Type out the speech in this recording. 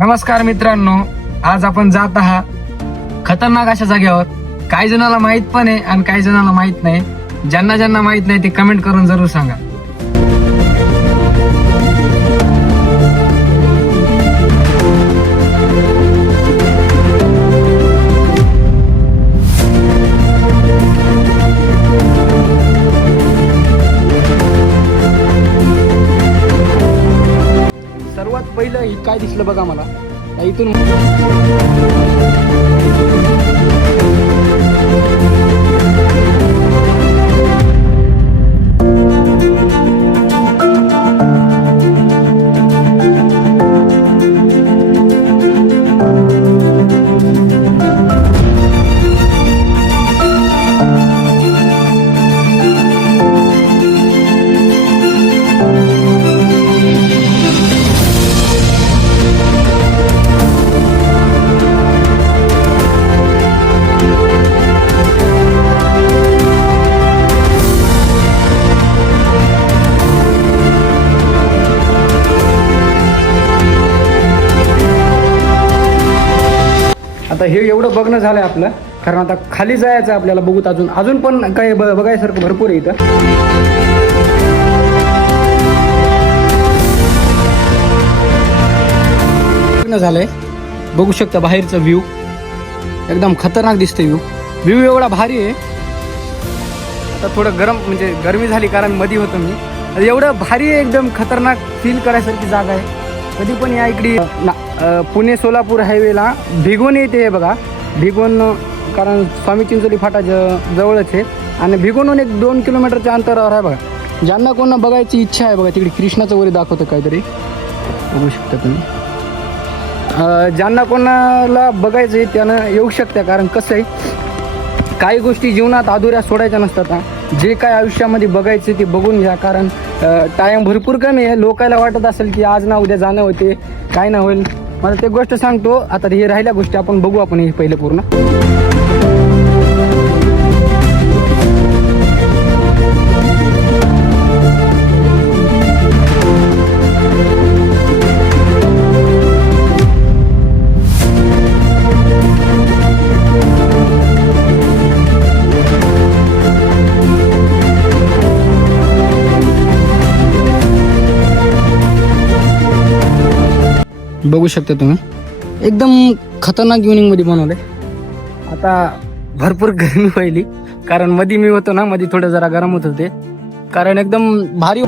नमस्कार मित्रांनो, आज आपण जात आहात खतरनाक अशा जागेवर. काही जणाला माहित पण आहे आणि काही जणाला माहित नाही. ज्यांना ज्यांना माहित नाही ते कमेंट करून जरूर सांगा. सर्वात पहिलं हे काय दिसलं बघा मला. इथून आता हे एवढं बघणं झालंय आपलं, कारण आता खाली जायचं आपल्याला. बघूत अजून पण काही बघायसारखं भरपूर आहे इथं. बघणं झालंय, बघू शकता बाहेरचा व्ह्यू एकदम खतरनाक दिसतोय. व्ह्यू एवढा भारी आहे. आता थोडं म्हणजे गरमी झाली कारण मध्ये होतो मी. एवढं भारी आहे, एकदम खतरनाक फील करायसारखी जागा आहे. कधी पण या इकडे पुणे सोलापूर हायवेला भिगवण येते बघा. भिगवण कारण स्वामी चिंचोली फाटा जवळच आहे आणि भिगवणहून 1-2 किलोमीटरच्या अंतरावर आहे बघा. ज्यांना कोणा बघायची इच्छा आहे बघा, तिकडे कृष्णाचं वरी दाखवतं काहीतरी, बघू शकता तुम्ही. ज्यांना कोणाला बघायचं आहे त्यानं येऊ शकता. कारण कसं आहे, काही गोष्टी जीवनात अधुऱ्या सोडायच्या नसतात. जे काय आयुष्यामध्ये बघायचं ते बघून घ्या, कारण टाईम भरपूर कमी आहे. लोकायला वाटत असेल की आज ना उद्या जाणं होते, काय ना होईल. मला ते गोष्ट सांगतो. आता हे राहिल्या गोष्टी आपण बघू. आपण हे पहिले पूर्ण बघू शकता तुम्ही. एकदम खतरनाक मध्ये बनवलंय. आता भरपूर गरमी व्हायली कारण मध्ये मी होतो ना, मध्ये थोडं जरा गरम होत होते, कारण एकदम भारी